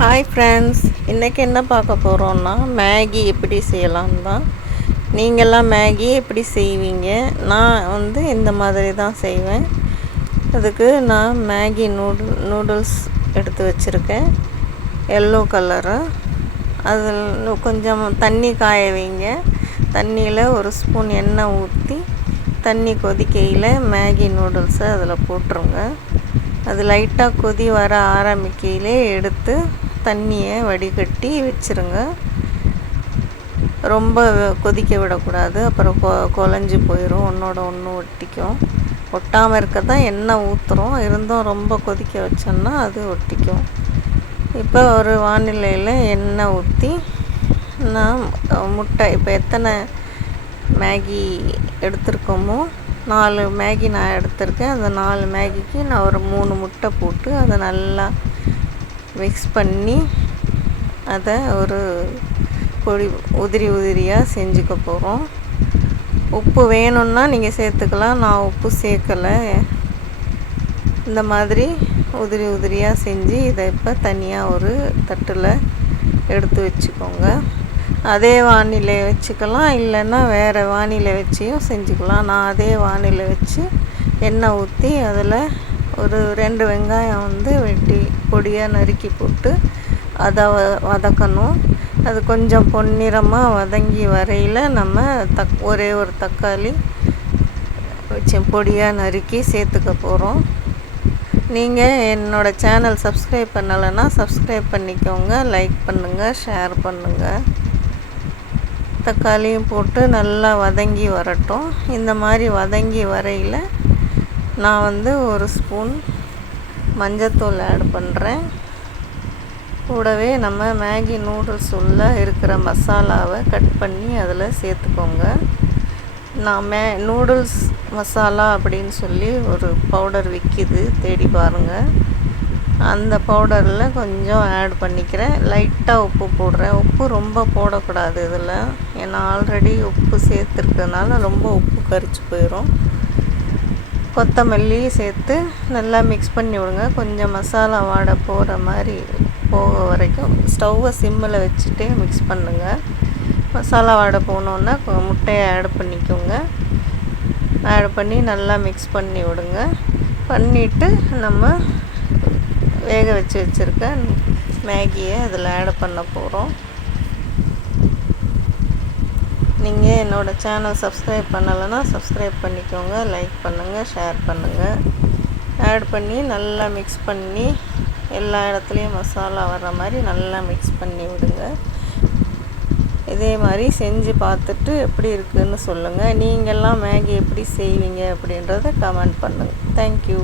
Hi friends, இன்றைக்கி என்ன பார்க்க போகிறோன்னா மேகி எப்படி செய்யலான்னு தான். நீங்கள்லாம் மேகி எப்படி செய்வீங்க? நான் இந்த மாதிரி தான் செய்வேன். அதுக்கு நான் மேகி நூடுல்ஸ் எடுத்து வச்சுருக்கேன், எல்லோ கலரு. அதில் கொஞ்சம் தண்ணி காய வைங்க. தண்ணியில் ஒரு ஸ்பூன் எண்ணெய் ஊற்றி தண்ணி கொதிக்கையில் மேகி நூடுல்ஸை அதில் போட்டுருங்க. அது லைட்டாக கொதி வர ஆரம்பிக்கையிலே எடுத்து தண்ணியை வடிகட்டி வச்சுருங்க. ரொம்ப கொதிக்க விடக்கூடாது, அப்புறம் குழஞ்சி போயிடும், ஒன்றோட ஒன்று ஒட்டிக்கும். ஒட்டாமல் இருக்க தான் எண்ணெய் ஊற்றுறோம், இருந்தும் ரொம்ப கொதிக்க வச்சோன்னா அது ஒட்டிக்கும். இப்போ ஒரு வானிலையில் எண்ணெய் ஊற்றி நான் முட்டை, இப்போ எத்தனை மேகி எடுத்துருக்கோமோ 4 மேகி நான் எடுத்திருக்கேன். அந்த 4 மேகிக்கு நான் ஒரு 3 முட்டை போட்டு அதை நல்லா மிக்ஸ் பண்ணி அதை ஒரு உதிரியாக செஞ்சுக்க போகிறோம். உப்பு வேணும்னா நீங்கள் சேர்த்துக்கலாம், நான் உப்பு சேர்க்கலை. இந்த மாதிரி உதிரியாக செஞ்சு இதை இப்போ தனியாக ஒரு தட்டில் எடுத்து வச்சுக்கோங்க. அதே வானிலை வச்சுக்கலாம், இல்லைன்னா வேறு வானிலை வச்சியும் செஞ்சுக்கலாம். நான் அதே வானிலை வச்சு எண்ணெய் ஊற்றி அதில் ஒரு 2 வெங்காயம் வெட்டி பொடியாக நறுக்கி போட்டு அதை வதக்கணும். அது கொஞ்சம் பொன்னிறமாக வதங்கி வரையில் நம்ம ஒரே ஒரு தக்காளி வச்சு பொடியாக நறுக்கி சேர்த்துக்க போகிறோம். நீங்கள் என்னோடய சேனல் சப்ஸ்கிரைப் பண்ணலைன்னா சப்ஸ்கிரைப் பண்ணிக்கோங்க, லைக் பண்ணுங்கள், ஷேர் பண்ணுங்கள். தக்காளியும் போட்டு நல்லா வதங்கி வரட்டும். இந்த மாதிரி வதங்கி வரையில் நான் ஒரு ஸ்பூன் மஞ்சத்தூள் ஆட் பண்ணுறேன். கூடவே நம்ம மேகி நூடுல்ஸ் உள்ள இருக்கிற மசாலாவை கட் பண்ணி அதில் சேர்த்துக்கோங்க. நான் நூடுல்ஸ் மசாலா அப்படின்னு சொல்லி ஒரு பவுடர் விற்கிது, தேடி பாருங்கள். அந்த பவுடரில் கொஞ்சம் ஆட் பண்ணிக்கிறேன். லைட்டாக உப்பு போடுறேன். உப்பு ரொம்ப போடக்கூடாது இதில், ஏன்னா ஆல்ரெடி உப்பு சேர்த்துருக்கனால ரொம்ப உப்பு கரிச்சு போயிடும். கொத்தமல்லி சேர்த்து நல்லா மிக்ஸ் பண்ணி விடுங்க. கொஞ்சம் மசாலா வாடை போகிற மாதிரி போக வரைக்கும் ஸ்டவ்வை சிம்மில் வச்சுட்டே மிக்ஸ் பண்ணுங்கள். மசாலா வாடை போனோன்னா முட்டையை ஆட் பண்ணிக்கோங்க. ஆட் பண்ணி நல்லா மிக்ஸ் பண்ணி விடுங்க. பண்ணிவிட்டு நம்ம வேக வச்சுருக்க மேகியை அதில் ஆட் பண்ண போகிறோம். நீங்கள் என்னோடய சேனல் சப்ஸ்கிரைப் பண்ணலைன்னா சப்ஸ்கிரைப் பண்ணிக்கோங்க, லைக் பண்ணுங்கள், ஷேர் பண்ணுங்கள். ஆட் பண்ணி நல்லா மிக்ஸ் பண்ணி எல்லா இடத்துலையும் மசாலா வர்ற மாதிரி நல்லா மிக்ஸ் பண்ணி விடுங்க. இதே மாதிரி செஞ்சு பார்த்துட்டு எப்படி இருக்குதுன்னு சொல்லுங்கள். நீங்கள்லாம் மேகி எப்படி செய்வீங்க அப்படின்றத கமெண்ட் பண்ணுங்கள். தேங்க்யூ.